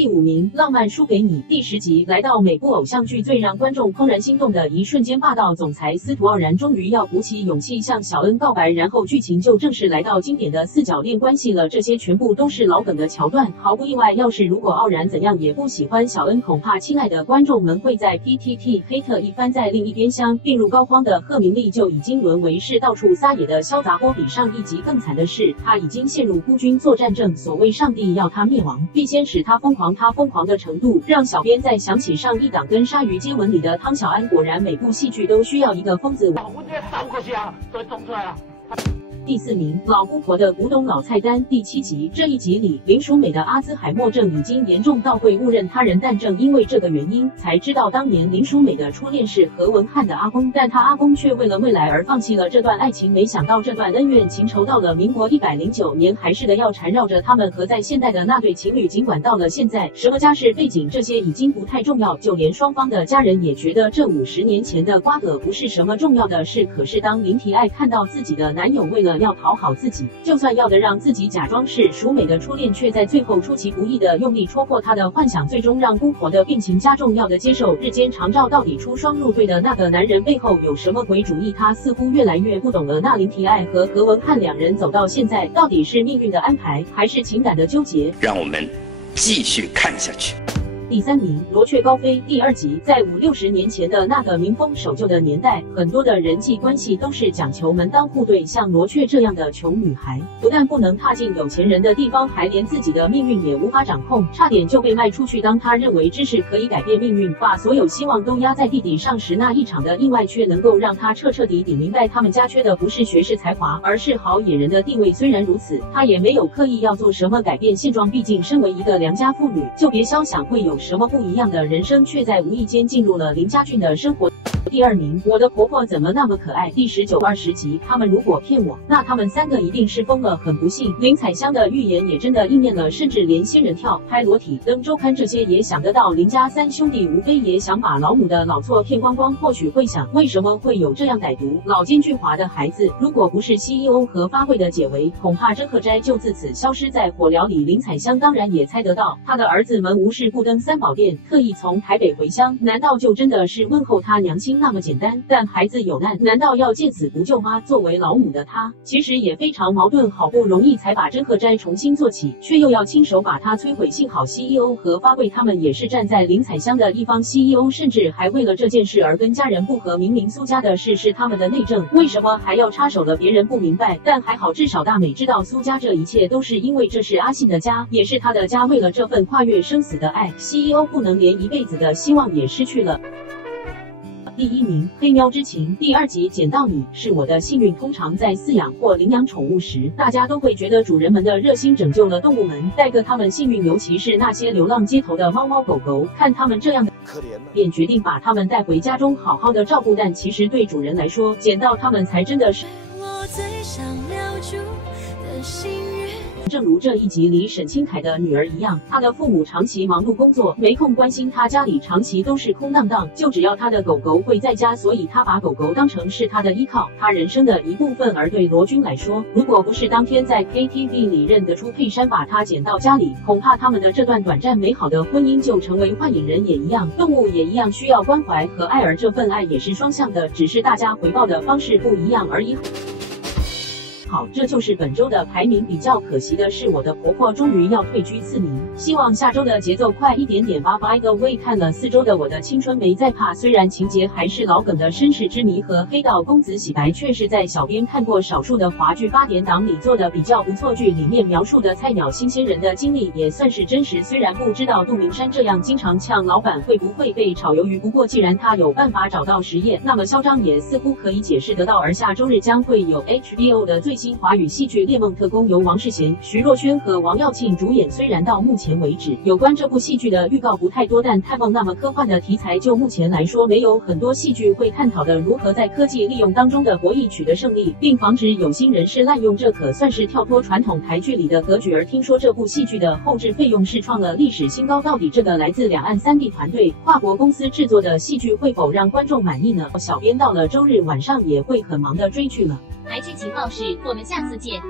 第5名，浪漫输给你。第10集，来到每部偶像剧最让观众怦然心动的一瞬间，霸道总裁司徒傲然终于要鼓起勇气向小恩告白，然后剧情就正式来到经典的4角恋关系了。这些全部都是老梗的桥段，毫不意外。要是如果傲然怎样也不喜欢小恩，恐怕亲爱的观众们会在 PTT 黑特一番。在另一边厢，病入膏肓的贺明丽就已经沦为是到处撒野的潇洒波。比上一集更惨的是，他已经陷入孤军作战症。所谓上帝要他灭亡，必先使他疯狂。他疯狂的程度，让小编在想起上一档跟鲨鱼接吻里的汤小安。果然，每部戏剧都需要一个疯子。我这3个虾都种出来了。第4名，老姑婆的古董老菜单。第7集，这一集里，林淑美的阿兹海默症已经严重到会误认他人，但正因为这个原因，才知道当年林淑美的初恋是何文翰的阿公，但他阿公却为了未来而放弃了这段爱情。没想到这段恩怨情仇到了民国109年，还是的要缠绕着他们和在现代的那对情侣。尽管到了现在，什么家世背景这些已经不太重要，就连双方的家人也觉得这50年前的瓜葛不是什么重要的事。可是当林提爱看到自己的男友为了要讨好自己，就算要的让自己假装是淑美的初恋，却在最后出其不意的用力戳破她的幻想，最终让姑婆的病情加重。要的接受日间长照，到底出双入对的那个男人背后有什么鬼主意？他似乎越来越不懂了。那林提爱和何文翰两人走到现在，到底是命运的安排，还是情感的纠结？让我们继续看下去。第3名，罗雀高飞。第2集，在50、60年前的那个民风守旧的年代，很多的人际关系都是讲求门当户对。像罗雀这样的穷女孩，不但不能踏进有钱人的地方，还连自己的命运也无法掌控，差点就被卖出去。当她认为知识可以改变命运，把所有希望都压在弟弟上时，那一场的意外却能够让她彻底明白，他们家缺的不是学识才华，而是好野人的地位。虽然如此，她也没有刻意要做什么改变现状，毕竟身为一个良家妇女，就别肖想会有什么不一样的人生，却在无意间进入了林家俊的生活。第2名，我的婆婆怎么那么可爱。第19、20集，他们如果骗我，那他们3个一定是疯了。很不幸，林采香的预言也真的应验了，甚至连仙人跳、拍裸体、登周刊这些也想得到。林家3兄弟无非也想把老母的老错骗光光。或许会想，为什么会有这样歹毒、老奸巨猾的孩子？如果不是 CEO 和发会的解围，恐怕真鹤斋就自此消失在火燎里。林采香当然也猜得到，他的儿子们无事不登3宝殿，特意从台北回乡，难道就真的是问候他娘亲那么简单？但孩子有难，难道要见死不救吗？作为老母的她，其实也非常矛盾。好不容易才把真鹤斋重新做起，却又要亲手把他摧毁。幸好 CEO 和发会他们也是站在林采香的一方， CEO 甚至还为了这件事而跟家人不和。明明苏家的事是他们的内政，为什么还要插手了？别人不明白，但还好至少大美知道苏家这一切都是因为这是阿信的家，也是他的家。为了这份跨越生死的爱， CEO 不能连一辈子的希望也失去了。第1名，黑喵之情。第2集，捡到你是我的幸运。通常在饲养或领养宠物时，大家都会觉得主人们的热心拯救了动物们，带个他们幸运。尤其是那些流浪街头的猫猫狗狗，看他们这样的可怜，便决定把他们带回家中好好的照顾。但其实对主人来说，捡到他们才真的是我最想留住的幸运。正如这一集里沈清凯的女儿一样，她的父母长期忙碌工作，没空关心她，家里长期都是空荡荡，就只要她的狗狗会在家，所以她把狗狗当成是她的依靠，她人生的一部分。而对罗君来说，如果不是当天在 KTV 里认得出佩珊把她捡到家里，恐怕他们的这段短暂美好的婚姻就成为幻影。人也一样，动物也一样需要关怀和爱，而这份爱也是双向的，只是大家回报的方式不一样而已。好，这就是本周的排名。比较可惜的是，我的婆婆终于要退居4名，希望下周的节奏快一点点吧。By the way， 看了4周的我的青春没在怕，虽然情节还是老梗的身世之谜和黑道公子洗白，却是在小编看过少数的华剧8点档里做的比较不错。剧里面描述的菜鸟新鲜人的经历也算是真实，虽然不知道杜明山这样经常呛老板会不会被炒鱿鱼，不过既然他有办法找到实业，那么嚣张也似乎可以解释得到。而下周日将会有 HBO 的最新华语戏剧《猎梦特工》，由王世贤、徐若瑄和王耀庆主演。虽然到目前为止，有关这部戏剧的预告不太多，但太梦那么科幻的题材，就目前来说，没有很多戏剧会探讨的如何在科技利用当中的博弈取得胜利，并防止有心人士滥用，这可算是跳脱传统台剧里的格局。而听说这部戏剧的后制费用是创了历史新高，到底这个来自两岸3D 团队跨国公司制作的戏剧会否让观众满意呢？小编到了周日晚上也会很忙的追剧了。台剧情报室，我们下次见。